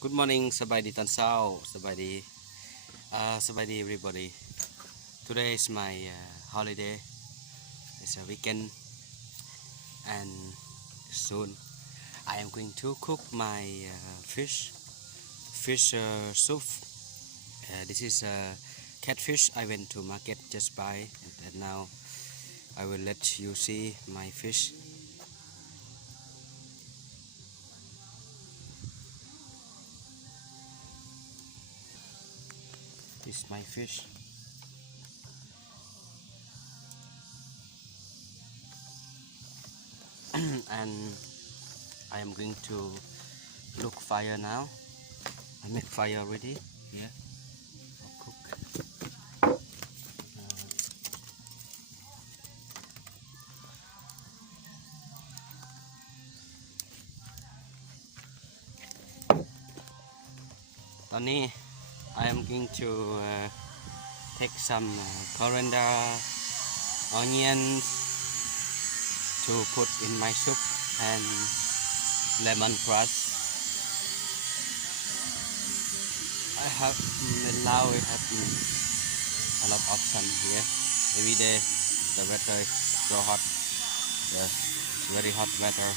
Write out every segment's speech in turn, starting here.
Good morning, Sabadi Tansao, Sabadi, Sabadi everybody. Today is my holiday. It's a weekend, and soon I am going to cook my fish soup. This is catfish. I went to market just buy, and now I will let you see my fish. This is my fish. And I am going to look fire now. I make fire already. Yeah, I'll cook. Uh, ตอนนี้ I am going to take some coriander, onions to put in my soup and lemongrass. I have now we have a lot of sun here. Every day the weather is so hot. Yes, it's very hot weather.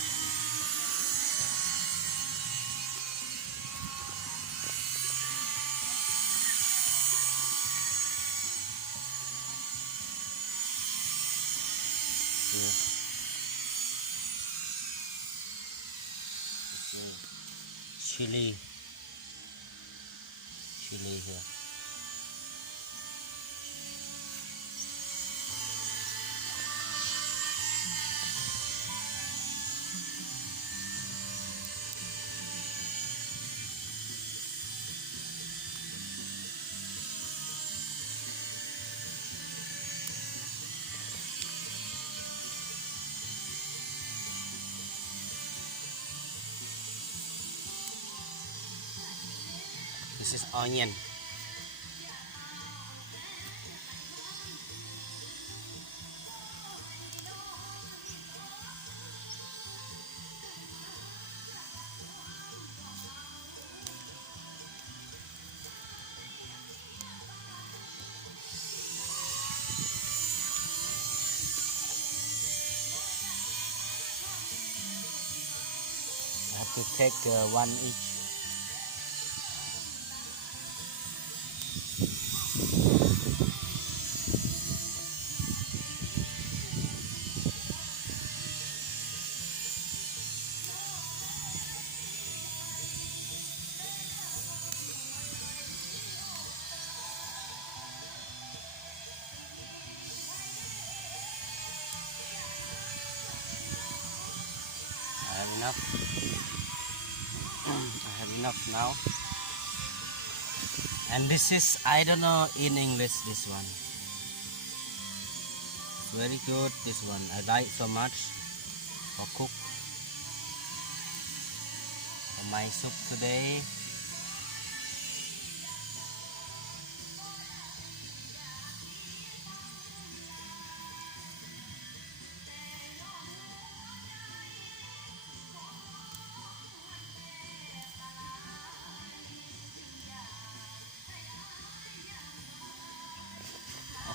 Yeah. Chili here. This is onion. I have to take one each. I have enough. I have enough now. And this is, I don't know in English, this one. It's very good, this one. I like so much for cook for my soup today.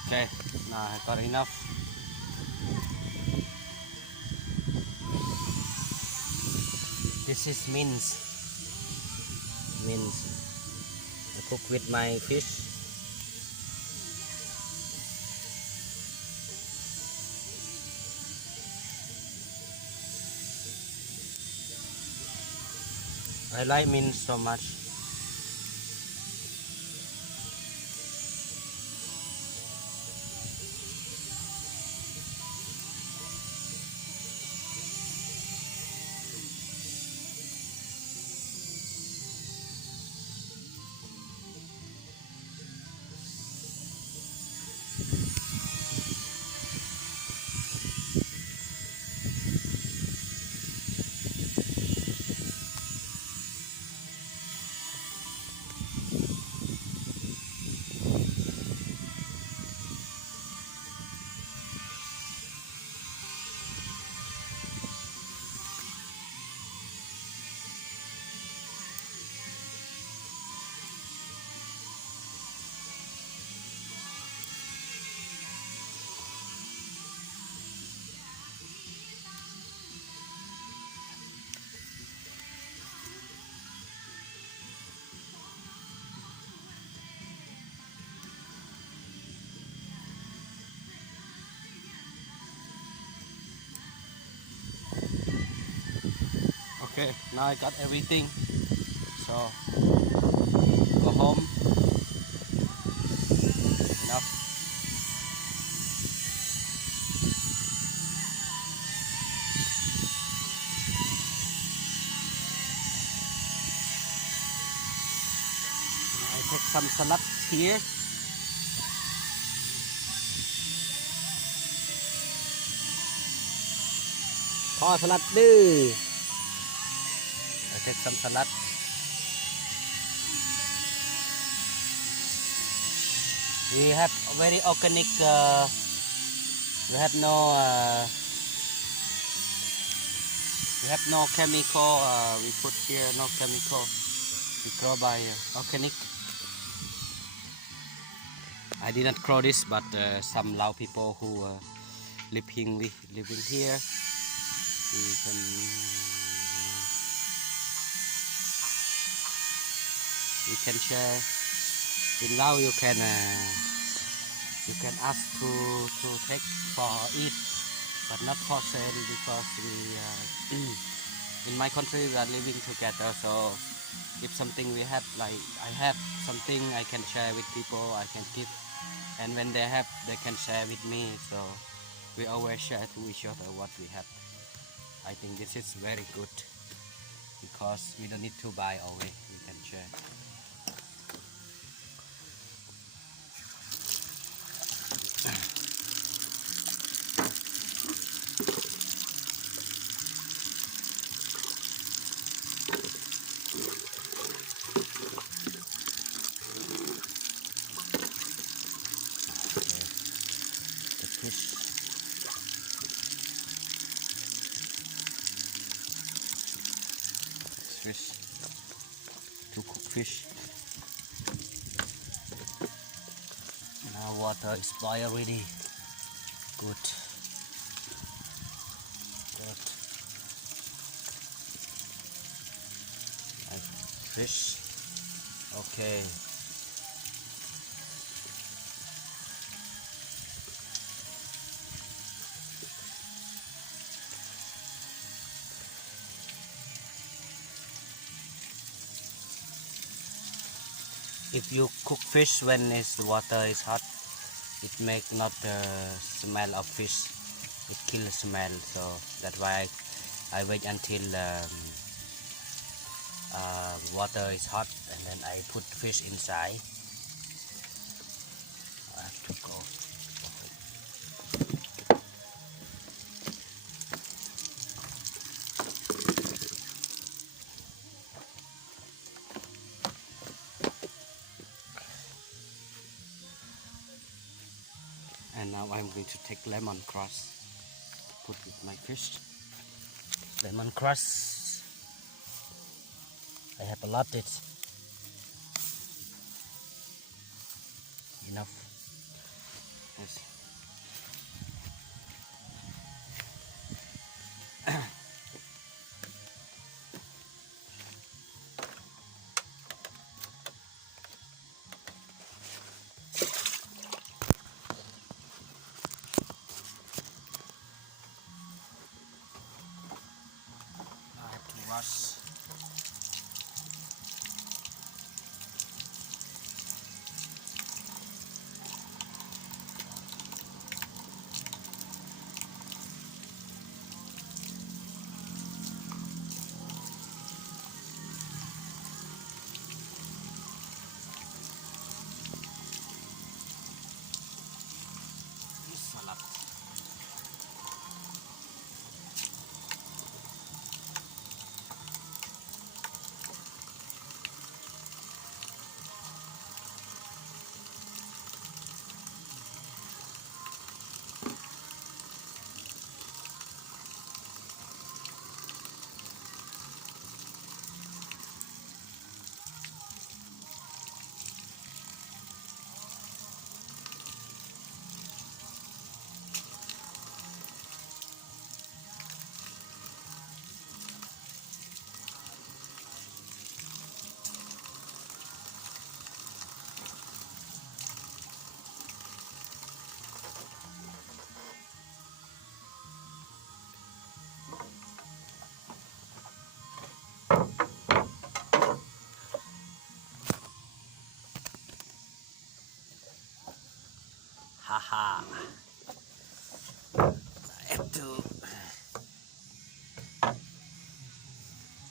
Okay, now I got enough. This is mince. I cook with my fish. I like mince so much. Okay, now I got everything. So go home. Enough. I take some salad here. Kho salad đi. I take some salad. We have very organic. We have no chemical. We put here no chemical. We grow by organic. I did not grow this, but some Lao people who living here, we can share. In Lao you can ask to take for eat, but not for sale, because we in my country we are living together. So if something we have, like I have something, I can share with people, I can give, and when they have, they can share with me. So we always share to each other what we have. I think this is very good, because we don't need to buy always, we can share. The fish. Fish, to cook fish. Now water is boiled already. Good. Good. And fish. Okay. If you cook fish when the water is hot, it make not the smell of fish. It kills smell. So that's why I wait until water is hot, and then I put fish inside. I have to go. And now I'm going to take lemon grass to put with my fish. Lemon grass. I have a lot. It's enough. Yes. I have to wash. Salad. Haha.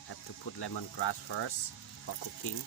Have to put lemongrass first for cooking.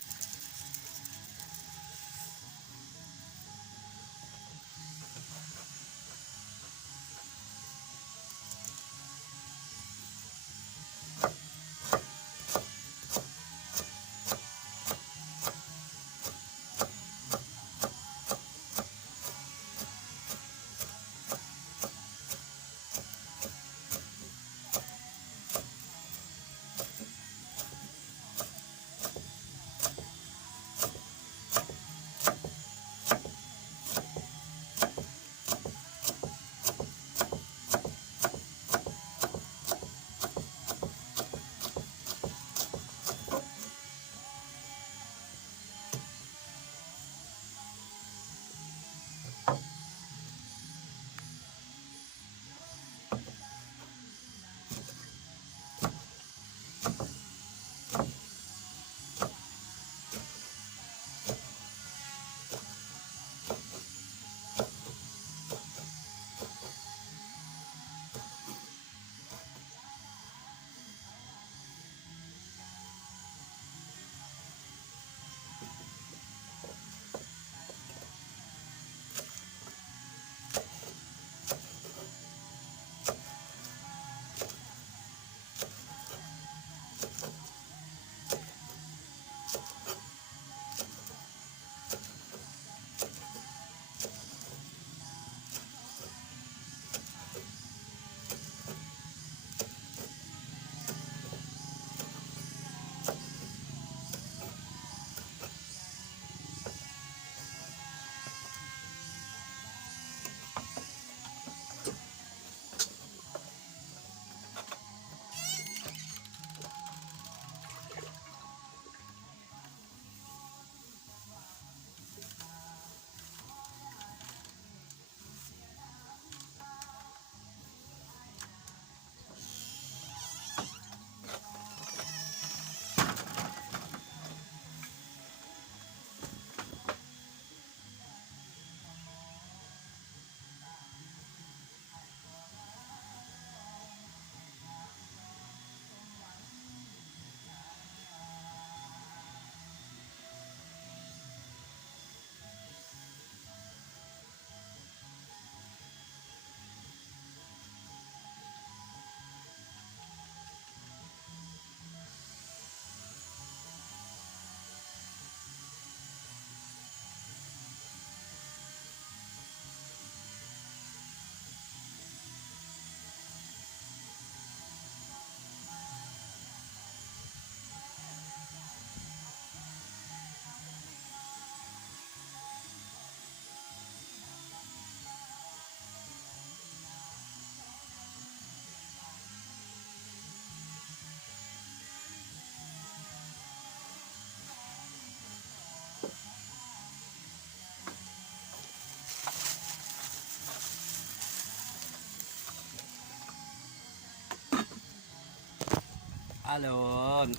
Alone.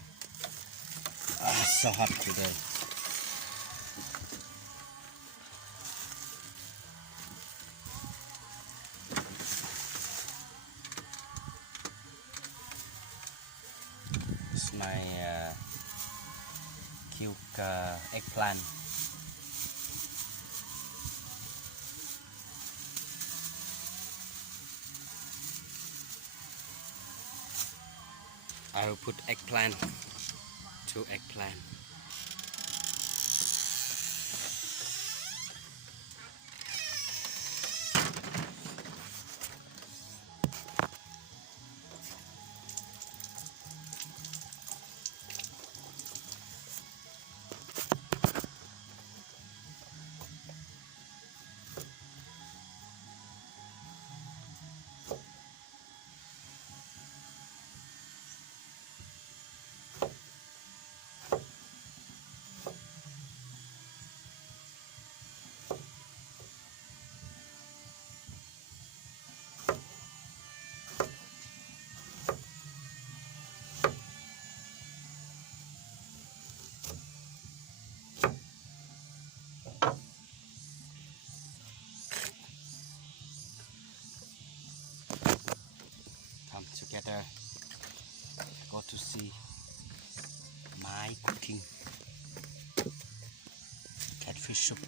So hot today. It's my eggplant. I will put eggplant, 2 eggplant. together. Go to see my cooking catfish soup.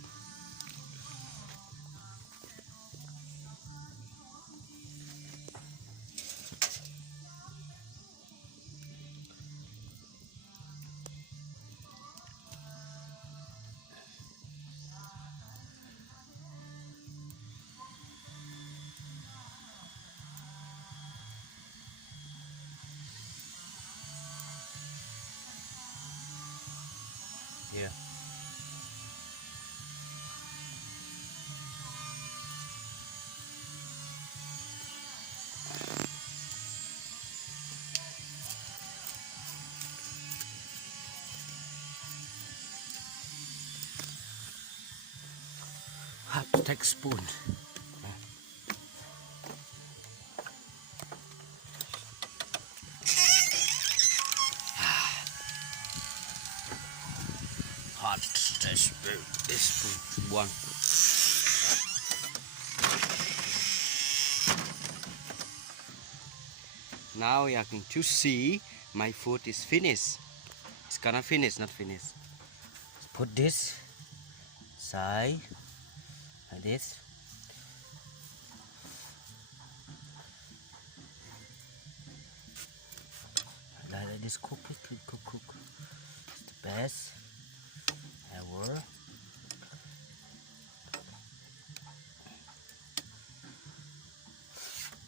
Yeah. Have to take spoon. Hot spoon. This spoon. One. Now you are going to see my food is finished. It's gonna finish, not finished. Put this side like this. Like this, cook. It's the best ever.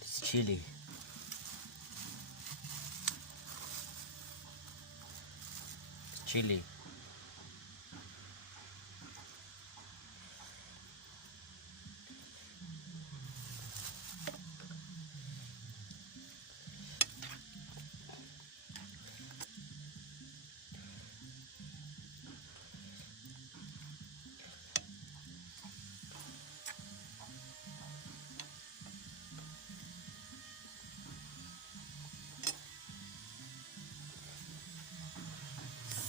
It's chili. Chili.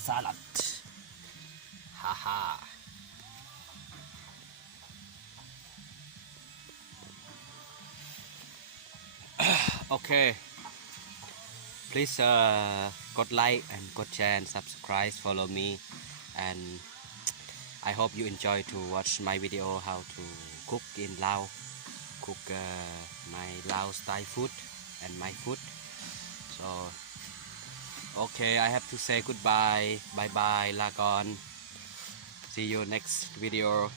Salad. Haha. Okay. Please gод like and gод share and subscribe. Follow me, and I hope you enjoy to watch my video how to cook in Lao. Cook my Lao style food and my food. So okay, I have to say goodbye. Bye bye, Lagon. See you next video.